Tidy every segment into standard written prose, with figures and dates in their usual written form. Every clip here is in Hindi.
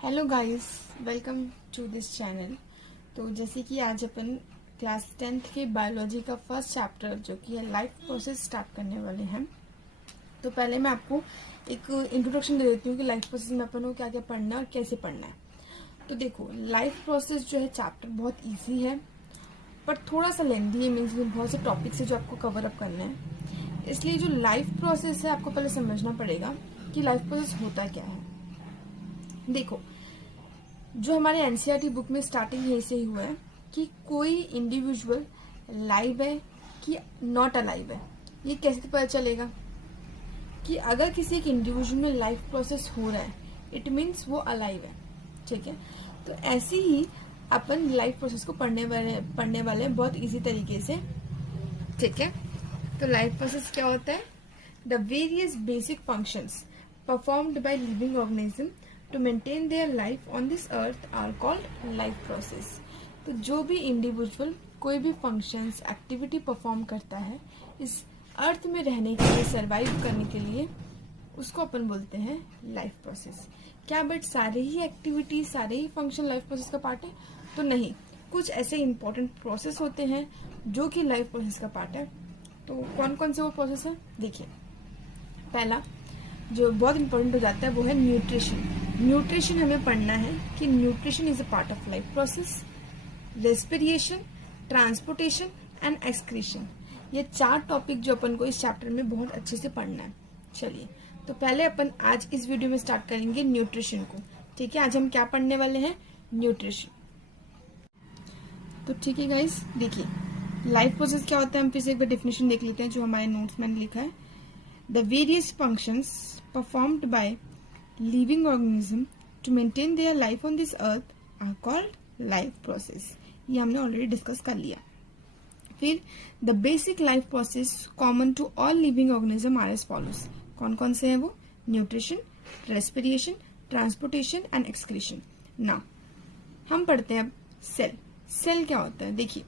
Hello guys, welcome to this channel. तो जैसे कि आज अपन क्लास 10th के बायोलॉजी का फर्स्ट चैप्टर जो कि है लाइफ प्रोसेस स्टार्ट करने वाले हैं। तो पहले मैं आपको एक इंट्रोडक्शन दे देती हूँ कि लाइफ प्रोसेस में अपन को क्या क्या पढ़ना है और कैसे पढ़ना है। तो देखो, लाइफ प्रोसेस जो है चैप्टर बहुत ईजी है पर थोड़ा सा लेंदी है, मीन्स बहुत से टॉपिक्स है जो आपको कवर अप करना है। इसलिए जो लाइफ प्रोसेस है आपको पहले समझना पड़ेगा कि लाइफ प्रोसेस होता क्या है। देखो, जो हमारे एनसीईआरटी बुक में स्टार्टिंग यहीं से ही हुआ है कि कोई इंडिविजुअल लाइव है कि नॉट अलाइव है। ये कैसे पता चलेगा कि अगर किसी एक इंडिविजुअल में लाइफ प्रोसेस हो रहा है इट मीन्स वो अलाइव है। ठीक है, तो ऐसे ही अपन लाइफ प्रोसेस को पढ़ने वाले हैं बहुत इजी तरीके से। ठीक है, तो लाइफ प्रोसेस क्या होता है? The various basic functions performed by living organism to maintain their life on this earth are called life process. तो जो भी इंडिविजुअल कोई भी फंक्शंस एक्टिविटी परफॉर्म करता है इस अर्थ में रहने के लिए, सर्वाइव करने के लिए, उसको अपन बोलते हैं लाइफ प्रोसेस। क्या बट सारे ही एक्टिविटी, सारे ही फंक्शन लाइफ प्रोसेस का पार्ट है? तो नहीं, कुछ ऐसे इंपॉर्टेंट प्रोसेस होते हैं जो कि लाइफ प्रोसेस का पार्ट है। तो कौन कौन से वो प्रोसेस है? देखिए, पहला जो बहुत इंपॉर्टेंट हो जाता है वो है न्यूट्रिशन। न्यूट्रिशन हमें पढ़ना है कि nutrition is a part of life process. Respiration, transportation and excretion, ये 4 टॉपिक जो अपन को इस चैप्टर में बहुत अच्छे से पढ़ना है। चलिए, तो पहले अपन आज इस वीडियो में स्टार्ट करेंगे न्यूट्रिशन को। ठीक है, आज हम क्या पढ़ने वाले हैं? न्यूट्रिशन। तो ठीक है गाइस, देखिए लाइफ प्रोसेस क्या होता है, हम फिर से एक बार डेफिनेशन देख लेते हैं जो हमारे नोट्स में लिखा है। The various functions performed bye living organism to maintain their life on this earth are called life process। ये हमने ऑलरेडी डिस्कस कर लिया। फिर the basic life process common to all living organism are as follows। कौन कौन से हैं वो? Nutrition, respiration, transportation and excretion. Now हम पढ़ते हैं अब सेल। सेल क्या होता है? देखिए,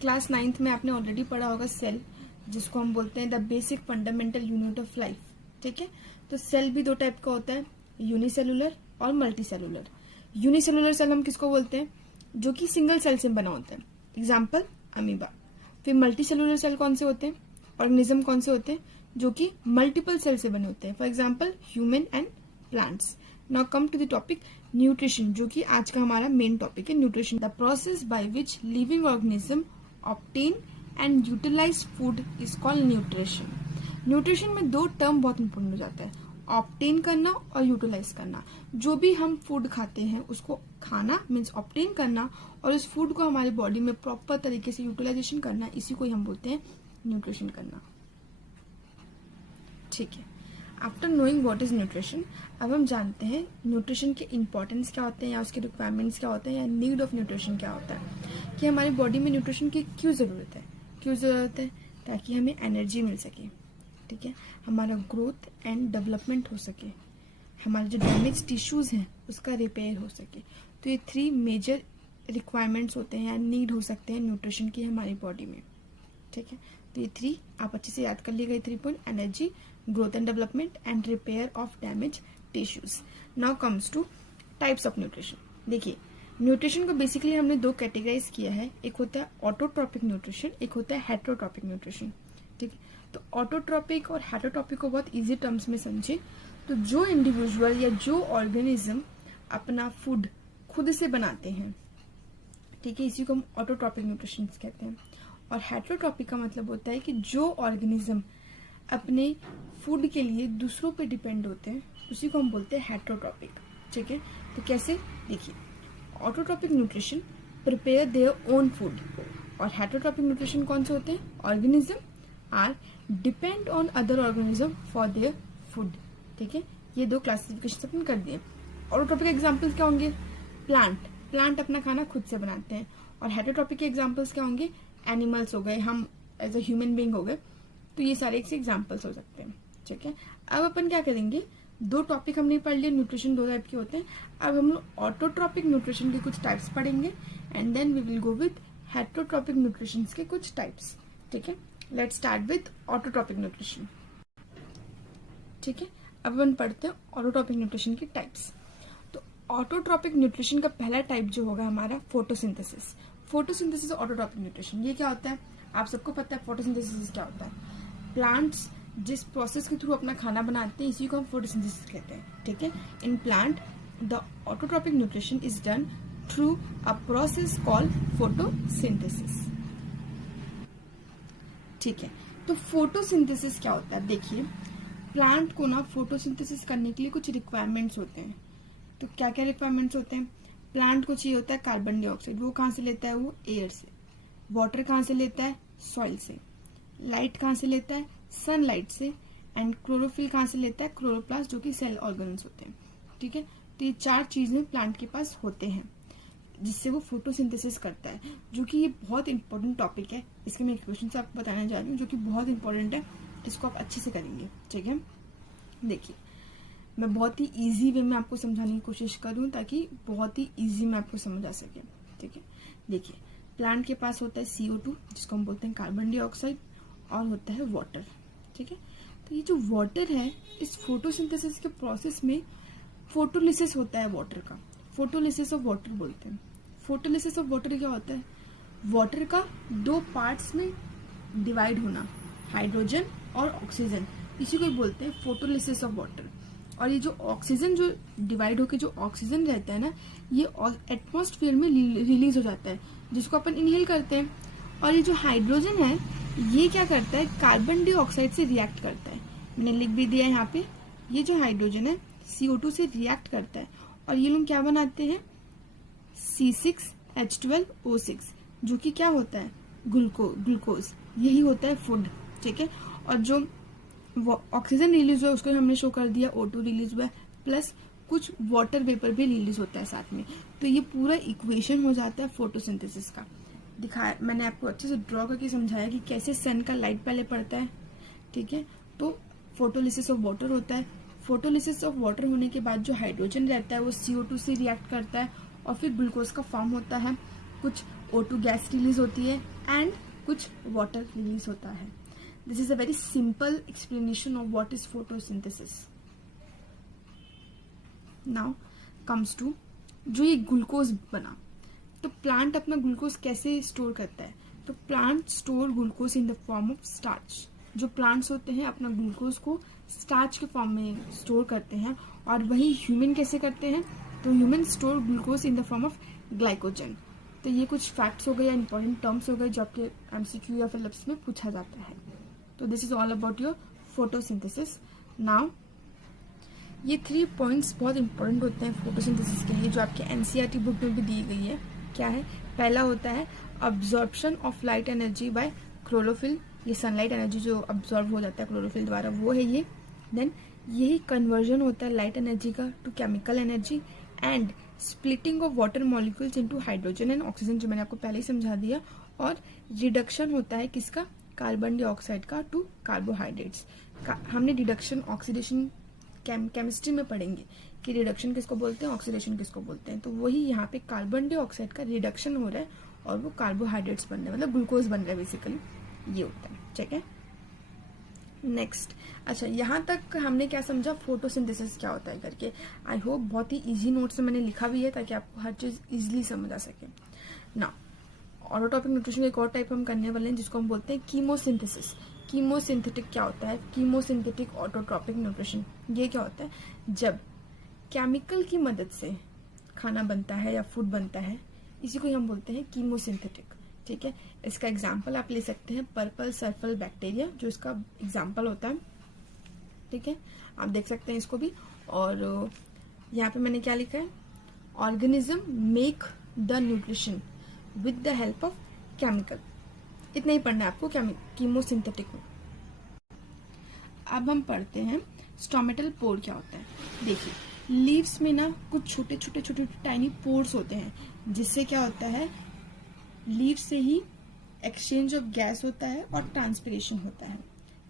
क्लास 9th में आपने ऑलरेडी पढ़ा होगा सेल, जिसको हम बोलते हैं the basic fundamental unit of life. ठीक है, तो सेल भी 2 टाइप का होता है, यूनिसेलुलर और मल्टी सेलुलर। यूनिसेलुलर सेल हम किसको बोलते हैं? जो कि सिंगल सेल से बना होता है, एग्जाम्पल अमीबा। फिर मल्टी सेलुलर सेल कौन से होते हैं? ऑर्गेनिज्म कौन से होते हैं? जो कि मल्टीपल सेल से बने होते हैं, for example human and plants. Now come to the topic nutrition, जो कि आज का हमारा मेन टॉपिक है nutrition. The process by which living organism obtain and utilise food is called nutrition. Nutrition में 2 टर्म बहुत इंपॉर्टेंट हो जाता है, ऑब्टेन करना और यूटिलाइज करना। जो भी हम फूड खाते हैं उसको खाना मीन्स ऑब्टेन करना, और उस फूड को हमारी बॉडी में प्रॉपर तरीके से यूटिलाइजेशन करना, इसी को ही हम बोलते हैं न्यूट्रिशन करना। ठीक है, after knowing what is nutrition, अब हम जानते हैं न्यूट्रिशन के इंपॉर्टेंस क्या होते हैं या उसके रिक्वायरमेंट्स क्या होते हैं या नीड ऑफ न्यूट्रिशन क्या होता है, कि हमारी बॉडी में न्यूट्रिशन की क्यों जरूरत है। क्यों जरूरत है? ताकि हमें एनर्जी मिल सके। ठीक है, हमारा ग्रोथ एंड डेवलपमेंट हो सके, हमारे जो डैमेज टिश्यूज हैं उसका रिपेयर हो सके। तो ये 3 मेजर रिक्वायरमेंट्स होते हैं या नीड हो सकते हैं न्यूट्रिशन की हमारी बॉडी में। ठीक है, तो ये 3 आप अच्छे से याद कर लीजिएगा। 3 point: energy, growth and development and repair of damage tissues. Now comes two types of nutrition. देखिए, न्यूट्रिशन को बेसिकली हमने 2 कैटेगराइज किया है, एक होता है ऑटोट्रॉपिक न्यूट्रिशन, एक होता है हेटेरोट्रॉपिक न्यूट्रिशन। ठीक है, तो ऑटोट्रॉपिक और हेटेरोट्रॉपिक को बहुत इजी टर्म्स में समझे तो जो इंडिविजुअल या जो ऑर्गेनिज्म अपना फूड खुद से बनाते हैं, ठीक है, इसी को हम ऑटोट्रॉपिक न्यूट्रिशन कहते हैं। और हेटेरोट्रॉपिक का मतलब होता है कि जो ऑर्गेनिज्म अपने फूड के लिए दूसरों पे डिपेंड होते हैं, उसी को हम बोलते हैं हेटेरोट्रॉपिक। ठीक है, तो कैसे? देखिए, autotrophic nutrition prepare their own food, और हेटेरोट्रॉपिक न्यूट्रिशन कौन से होते हैं? Organism are depend on other organism for their food. ठीक है, ये 2 क्लासिफिकेशन अपन कर दिए। ऑटोट्रॉपिक एग्जांपल्स क्या होंगे? प्लांट अपना खाना खुद से बनाते हैं। और हेटेरोट्रॉपिक के एग्जांपल्स क्या होंगे? एनिमल्स हो गए, हम एज अ ह्यूमन बीइंग हो गए। तो ये सारे एक एग्जांपल्स हो सकते हैं। ठीक है, अब अपन क्या करेंगे, 2 टॉपिक हमने पढ़ लिए, न्यूट्रिशन 2 टाइप के होते हैं। अब हम लोग ऑटोट्रॉपिक न्यूट्रिशन के कुछ टाइप्स पढ़ेंगे and then we will go with heterotrophic nutrition के कुछ टाइप्स। ठीक है, let's start with autotrophic nutrition. ठीक है, अब अपन पढ़ते हैं ऑटोट्रॉपिक न्यूट्रिशन की टाइप्स। तो ऑटोट्रॉपिक न्यूट्रिशन का पहला टाइप जो होगा हमारा फोटोसिंथेसिस। फोटोसिंथेसिस और ऑटोट्रॉपिक न्यूट्रिशन, ये क्या होता है आप सबको पता है। फोटोसिंथेसिस क्या होता है, प्लांट्स जिस प्रोसेस के थ्रू अपना खाना बनाते हैं इसी को हम फोटोसिंथेसिस कहते हैं, ठीक है। In plant the autotrophic nutrition is done through a process called photosynthesis, ठीक है। तो फोटोसिंथेसिस क्या होता है, देखिए प्लांट को ना फोटोसिंथेसिस करने के लिए कुछ रिक्वायरमेंट्स होते हैं। तो क्या क्या रिक्वायरमेंट्स होते हैं, प्लांट को चाहिए होता है कार्बन डाइऑक्साइड, वो कहाँ से लेता है, वो एयर से। वाटर कहाँ से लेता है, सॉइल से। लाइट कहाँ से लेता है, सनलाइट से। एंड क्लोरोफिल कहाँ से लेता है, क्लोरोप्लास्ट, जो कि सेल ऑर्गन्स होते हैं, ठीक है। तो ये 4 चीजें प्लांट के पास होते हैं जिससे वो फोटोसिंथेसिस करता है, जो कि ये बहुत इंपॉर्टेंट टॉपिक है। इसके मैं इक्वेशन से आपको बताने जा रही हूँ जो कि बहुत इंपॉर्टेंट है, इसको आप अच्छे से करेंगे, ठीक है। देखिए मैं बहुत ही इजी वे में आपको समझाने की कोशिश करूँ ताकि बहुत ही इजी में आपको समझ आ सके, ठीक है। देखिए प्लांट के पास होता है CO2 जिसको हम बोलते हैं कार्बन डाइऑक्साइड, और होता है वाटर, ठीक है। तो ये जो वाटर है इस फोटोसिंथेसिस के प्रोसेस में फोटोलिसिस होता है वाटर का, फोटोलिसिस ऑफ वाटर बोलते हैं। फोटोलिसिस ऑफ वाटर क्या होता है, वाटर का 2 पार्ट्स में डिवाइड होना, हाइड्रोजन और ऑक्सीजन, इसी को बोलते हैं फोटोलिसिस ऑफ वाटर। और ये जो ऑक्सीजन जो डिवाइड होकर जो ऑक्सीजन रहता है ना, ये एटमॉस्फेयर में रिलीज हो जाता है जिसको अपन इनहेल करते हैं। और ये जो हाइड्रोजन है ये क्या करता है, कार्बन डाइऑक्साइड से रिएक्ट करता है। मैंने लिख भी दिया यहाँ पे, ये जो हाइड्रोजन है CO2 से रिएक्ट करता है और ये लोग क्या बनाते हैं, C6H12O6, जो कि क्या होता है, ग्लूकोज, यही होता है फूड, ठीक है। और जो ऑक्सीजन रिलीज हुआ उसको हमने शो कर दिया, O2 रिलीज हुआ है, प्लस कुछ वाटर वेपर भी रिलीज होता है साथ में। तो ये पूरा इक्वेशन हो जाता है फोटोसिंथेसिस का। दिखाया मैंने आपको अच्छे से ड्रॉ करके समझाया कि कैसे सन का लाइट पहले पड़ता है, ठीक है। तो फोटोलिसिस ऑफ वाटर होता है, फोटोलिसिस ऑफ वाटर होने के बाद जो हाइड्रोजन रहता है वो CO2 से रिएक्ट करता है और फिर ग्लूकोज का फॉर्म होता है, कुछ O2 गैस रिलीज होती है एंड कुछ वाटर रिलीज होता है। This is a very simple explanation of what is photosynthesis. Now comes to जो ये ग्लूकोज बना, तो प्लांट अपना ग्लूकोज कैसे स्टोर करता है, तो plant store glucose in the form of starch. जो प्लांट्स होते हैं अपना ग्लूकोज को स्टार्च के फॉर्म में स्टोर करते हैं। और वही ह्यूमन कैसे करते हैं, तो human store glucose in the form of glycogen. तो ये कुछ फैक्ट्स हो गए या इंपॉर्टेंट टर्म्स हो गए जो आपके MCQ या फिलिप्स में पूछा जाता है। तो this is all about your photosynthesis. Now ये 3 पॉइंट्स बहुत इंपॉर्टेंट होते हैं फोटोसिंथेसिस के लिए जो आपके NCERT बुक में भी दी गई है। क्या है, पहला होता है absorption of light energy by chlorophyll, ये सनलाइट एनर्जी जो अब्जॉर्ब हो जाता है क्लोरोफिल द्वारा वो है ये। देन यही कन्वर्जन होता है लाइट एनर्जी का to chemical energy and splitting of water molecules into hydrogen and oxygen, जो मैंने आपको पहले ही समझा दिया। और रिडक्शन होता है किसका, कार्बन डाइऑक्साइड का टू कार्बोहाइड्रेट्स। हमने रिडक्शन ऑक्सीडेशन केमिस्ट्री में पढ़ेंगे कि रिडक्शन किसको बोलते हैं, ऑक्सीडेशन किसको बोलते हैं। तो वही यहाँ पे कार्बन डाइऑक्साइड का रिडक्शन हो रहा है और वो कार्बोहाइड्रेट्स बन रहे हैं, मतलब ग्लूकोज बन रहा है बेसिकली, ये होता है, ठीक है। नेक्स्ट, अच्छा यहाँ तक हमने क्या समझा, फोटोसिंथेसिस क्या होता है करके। आई होप बहुत ही इजी नोट से मैंने लिखा भी है ताकि आपको हर चीज इजीली समझ आ सके। ना ऑटोट्रॉपिक न्यूट्रिशन एक और टाइप हम करने वाले हैं जिसको हम बोलते हैं कीमोसिंथेसिस। कीमोसिंथेटिक क्या होता है, कीमोसिंथेटिक ऑटोट्रॉपिक न्यूट्रिशन, ये क्या होता है, जब केमिकल की मदद से खाना बनता है या फूड बनता है, इसी को हम बोलते हैं कीमोसिंथेटिक, ठीक है। इसका एग्जाम्पल आप ले सकते हैं पर्पल सर्फल बैक्टीरिया, जो इसका एग्जाम्पल होता है, ठीक है। आप देख सकते हैं इसको भी। और यहाँ पे मैंने क्या लिखा है, organism make the nutrition with the help of chemical. इतना ही पढ़ना है आपको कीमोसिंथेटिक में। अब हम पढ़ते हैं स्टोमेटल पोर क्या होता है। देखिए लीव्स में ना कुछ छोटे छोटे छोटे टाइनी पोर्स होते हैं, जिससे क्या होता है, लीव से ही एक्सचेंज ऑफ गैस होता है और ट्रांसपिरेशन होता है,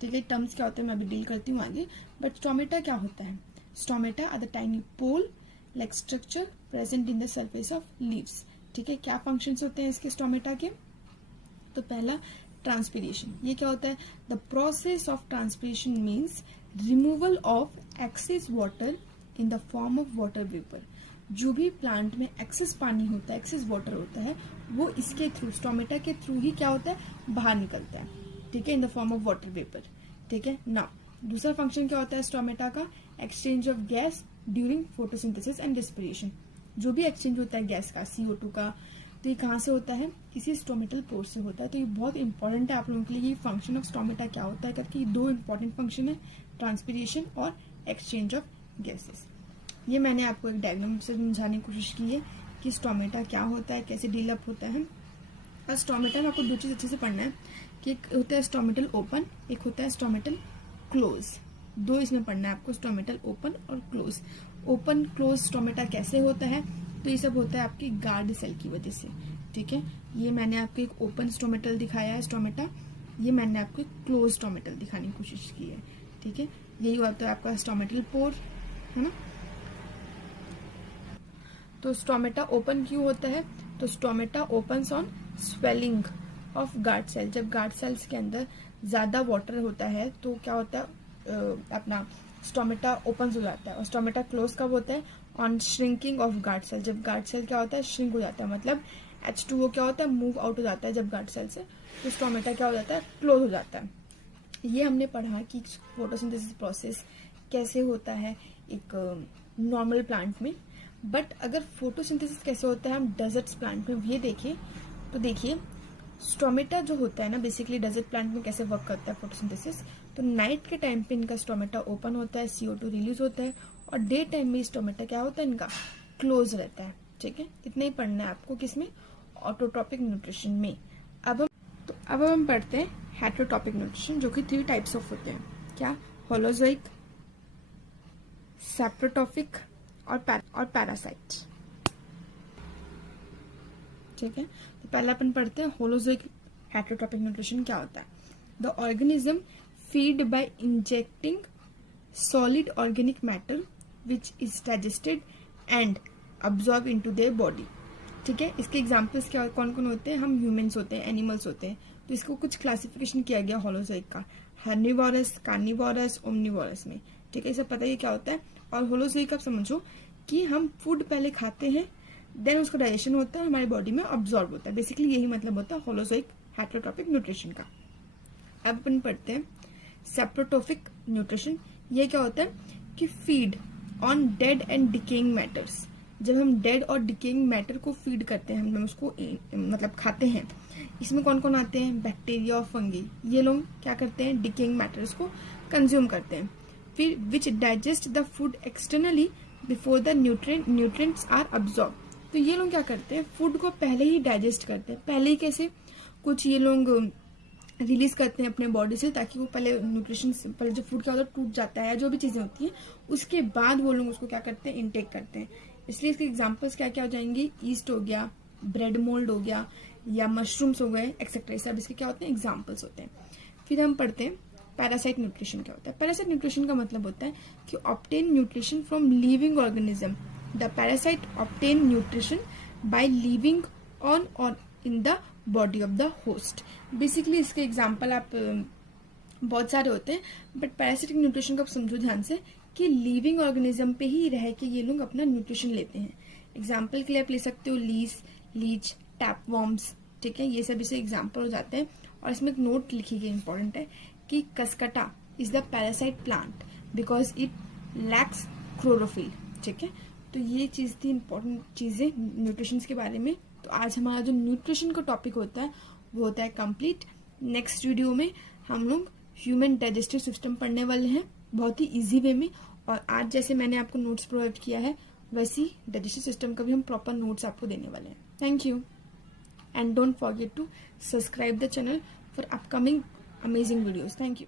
ठीक है। टर्म्स क्या होते हैं मैं अभी डील करती हूँ आगे। बट स्टोमेटा क्या होता है, stomata are the tiny pore like structure present in the surface of leaves, ठीक है। क्या फंक्शंस होते हैं इसके स्टोमेटा के, तो पहला ट्रांसपिरेशन, ये क्या होता है, the process of transpiration means removal of excess water in the form of water vapour. जो भी प्लांट में एक्सेस पानी होता है, एक्सेस वाटर होता है, वो इसके थ्रू, स्टोमेटा के थ्रू ही क्या होता है, बाहर निकलता है, ठीक है, in the form of water vapour, ठीक है। नाउ दूसरा फंक्शन क्या होता है स्टोमेटा का, exchange of gas during photosynthesis and respiration. जो भी एक्सचेंज होता है गैस का, CO2 का, तो ये कहाँ से होता है, किसी स्टोमेटल पोर से होता है। तो ये बहुत इंपॉर्टेंट है आप लोगों के लिए, ये फंक्शन ऑफ स्टोमेटा क्या होता है करके, ये दो इंपॉर्टेंट फंक्शन है, ट्रांसपीरेशन और एक्सचेंज ऑफ गैसेस। ये मैंने आपको एक डायग्राम से समझाने की कोशिश की है कि स्टोमेटा क्या होता है, कैसे डेवलप होता है। और स्टोमेटा में आपको दो चीज अच्छे से पढ़ना है कि एक होता है स्टोमेटल ओपन, एक होता है स्टोमेटल क्लोज। दो इसमें पढ़ना है आपको, स्टोमेटल ओपन और क्लोज। ओपन क्लोज स्टोमेटा कैसे होता है, तो ये सब होता है आपकी गार्ड सेल की वजह से, ठीक है। ये मैंने आपको एक ओपन स्टोमेटल दिखाया है स्टोमेटा, ये मैंने आपको एक क्लोज स्टोमेटल दिखाने की कोशिश की है, ठीक है। यही होता है आपका स्टोमेटल पोर, है ना। तो स्टोमेटा ओपन क्यों होता है, तो stomata opens on swelling of guard cell. जब गार्ड सेल्स के अंदर ज्यादा वाटर होता है तो क्या होता है, अपना स्टोमेटा ओपन हो जाता है। और स्टोमेटा क्लोज कब होता है, on shrinking of guard cell. जब गार्ड सेल क्या होता है, श्रिंक हो जाता है, मतलब H2O क्या होता है, मूव आउट हो जाता है जब गार्ड सेल से, तो स्टोमेटा क्या हो जाता है, क्लोज हो जाता है। ये हमने पढ़ा कि फोटोसिंथेसिस प्रोसेस कैसे होता है एक नॉर्मल प्लांट में। बट अगर फोटोसिंथेसिस कैसे होता है हम डेजर्ट प्लांट में ये देखें, तो देखिए स्टोमेटा जो होता है ना, बेसिकली डेजर्ट प्लांट में कैसे वर्क करता है फोटोसिंथेसिस। तो नाइट के टाइम पे इनका स्टोमेटा ओपन होता है, CO2 रिलीज होता है, और डे टाइम में स्टोमेटा क्या होता है, इनका क्लोज रहता है, ठीक है। इतना ही पढ़ना है आपको किसमें, ऑटोट्रॉपिक न्यूट्रिशन में। अब हम पढ़ते हैं हेटेरोट्रॉपिक न्यूट्रिशन, जो कि 3 टाइप्स ऑफ होते हैं। क्या, होलोजोइक, सैप्रोट्रॉपिक और पैरासाइट, ठीक है। तो पहला अपन पढ़ते हैं होलोजोइक हेटेरोट्रॉपिक न्यूट्रिशन क्या होता है। The organism feed by ingesting solid organic matter which is digested and absorb into their body, ठीक है। इसके एग्जांपल्स क्या, कौन कौन होते हैं, हम ह्यूमंस होते हैं, एनिमल्स होते हैं। तो इसको कुछ क्लासिफिकेशन किया गया होलोजोइक का, हर्निवोरस, कार्निवोरस, ओमनिवोरस में, ठीक है। इसे पता है क्या होता है। और होलोजोइक आप समझो कि हम फूड पहले खाते हैं, देन उसका डाइजेशन होता है, हमारी बॉडी में अब्सॉर्ब होता है। बेसिकली यही मतलब होता है होलोजोइक हेटेरोट्रॉपिक न्यूट्रिशन का। अब अपन पढ़ते हैं सैप्रोट्रॉपिक न्यूट्रिशन। ये क्या होता है कि feed on dead and decaying matters. जब हम डेड और डिकेइंग मैटर को फीड करते हैं, हम उसको मतलब खाते हैं, इसमें कौन कौन आते हैं, बैक्टीरिया और फंगी। ये लोग क्या करते हैं, डिकेइंग मैटर्स को कंज्यूम करते हैं। फिर which digest the food externally before the nutrients are absorb. तो ये लोग क्या करते हैं, फूड को पहले ही डाइजेस्ट करते हैं। पहले ही कैसे, कुछ ये लोग रिलीज करते हैं अपने बॉडी से, ताकि वो पहले न्यूट्रिशन, पहले जो फूड क्या होता है टूट जाता है, जो भी चीजें होती हैं, उसके बाद वो लोग उसको क्या करते हैं, इनटेक करते हैं। इसलिए इसके एग्जांपल्स क्या क्या हो जाएंगे, ईस्ट हो गया, ब्रेड मोल्ड हो गया, या मशरूम्स हो गए, एक्सेट्रा। सब इसके क्या होते हैं, एग्जाम्पल्स होते हैं। फिर हम पढ़ते हैं पैरासाइट न्यूट्रिशन क्या होता है। पैरासाइट न्यूट्रिशन का मतलब होता है कि obtain nutrition from living organism. The parasite obtain nutrition by living on और in the body of the host. Basically इसके एग्जाम्पल आप बहुत सारे होते हैं, बट पैरासाइटिक न्यूट्रिशन को आप समझो ध्यान से कि लिविंग ऑर्गेनिज्म पे ही रह के ये लोग अपना न्यूट्रिशन लेते हैं। एग्जाम्पल के लिए आप ले सकते हो लीच, टैपवॉर्म्स, ठीक है। ये सब इसे एग्जाम्पल हो जाते हैं। और इसमें एक नोट लिखी गई इंपॉर्टेंट है कि cuscuta is the parasite plant because it lacks chlorophyll, ठीक है। तो ये चीज थी इंपॉर्टेंट चीजें न्यूट्रिशन के बारे में। तो आज हमारा जो न्यूट्रिशन का टॉपिक होता है वो होता है कंप्लीट। नेक्स्ट वीडियो में हम लोग ह्यूमन डाइजेस्टिव सिस्टम पढ़ने वाले हैं बहुत ही इजी वे में। और आज जैसे मैंने आपको नोट्स प्रोवाइड किया है, वैसी डाइजेस्टिव सिस्टम का भी हम प्रॉपर नोट्स आपको देने वाले हैं। Thank you and don't forget to subscribe the channel for upcoming amazing videos. Thank you.